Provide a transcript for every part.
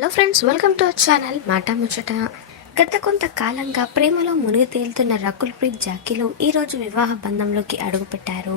Hello friends welcome to our channel మాట ముచ్చట. గత కొంతకాలంగా ప్రేమలో మునిగి తేలుతున్న రకుల్ ప్రీత్ జాకీలు ఈరోజు వివాహ బంధంలోకి అడుగుపెట్టారు.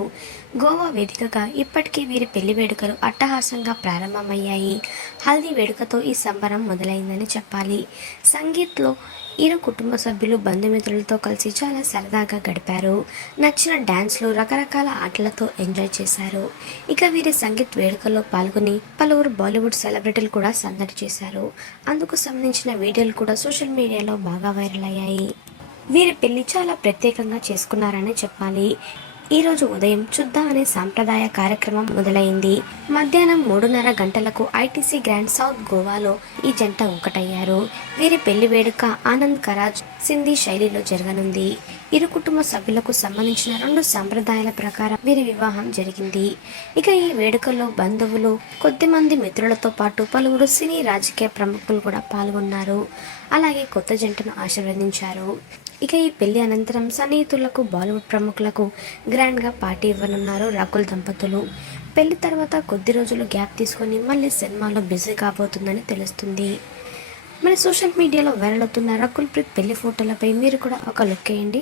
గోవా వేదికగా ఇప్పటికే వీరి పెళ్ళి వేడుకలు అట్టహాసంగా ప్రారంభమయ్యాయి. హల్దీ వేడుకతో ఈ సంబరం మొదలైందని చెప్పాలి. సంగీత్లో ఈయన కుటుంబ సభ్యులు బంధుమిత్రులతో కలిసి చాలా సరదాగా గడిపారు. నచ్చిన డ్యాన్స్లు రకరకాల ఆటలతో ఎంజాయ్ చేశారు. ఇక వీరి సంగీత్ వేడుకల్లో పాల్గొని పలువురు బాలీవుడ్ సెలబ్రిటీలు కూడా సందడి చేశారు. అందుకు సంబంధించిన వీడియోలు కూడా సోషల్ మీడియాలో బాగా వైరల్ అయ్యాయి. వీరి పెళ్ళి చాలా ప్రత్యేకంగా చేసుకున్నారని చెప్పాలి. ఈ రోజు ఉదయం చుద్దా అనే సాంప్రదాయ కార్యక్రమం మొదలైంది. మధ్యాహ్నం మూడున్నర గంటలకు ఐటీసీ గ్రాండ్ సౌత్ గోవాలో ఈ జంట ఒకటయ్యారు వీరి పెళ్ళి వేడుక ఆనంద్ కరాజ్ సింధీ శైలిలో జరగనుంది. ఇరు కుటుంబ సభ్యులకు సంబంధించిన రెండు సాంప్రదాయాల ప్రకారం వీరి వివాహం జరిగింది. ఇక ఈ వేడుకల్లో బంధువులు కొద్దిమంది మిత్రులతో పాటు పలువురు సినీ రాజకీయ ప్రముఖులు కూడా పాల్గొన్నారు. అలాగే కొత్త జంటను ఆశీర్వదించారు. ఇక ఈ పెళ్ళి అనంతరం సన్నిహితులకు బాలీవుడ్ ప్రముఖులకు గ్రాండ్గా పార్టీ ఇవ్వనున్నారు రాకుల్ దంపతులు. పెళ్ళి తర్వాత కొద్ది రోజులు గ్యాప్ తీసుకొని మళ్ళీ సినిమాలో బిజీ కాబోతుందని తెలుస్తుంది. మరి సోషల్ మీడియాలో వైరల్ అవుతున్న రకుల్ ప్రీత్ పెళ్ళి ఫోటోలపై మీరు కూడా ఒక లుక్ వేయండి.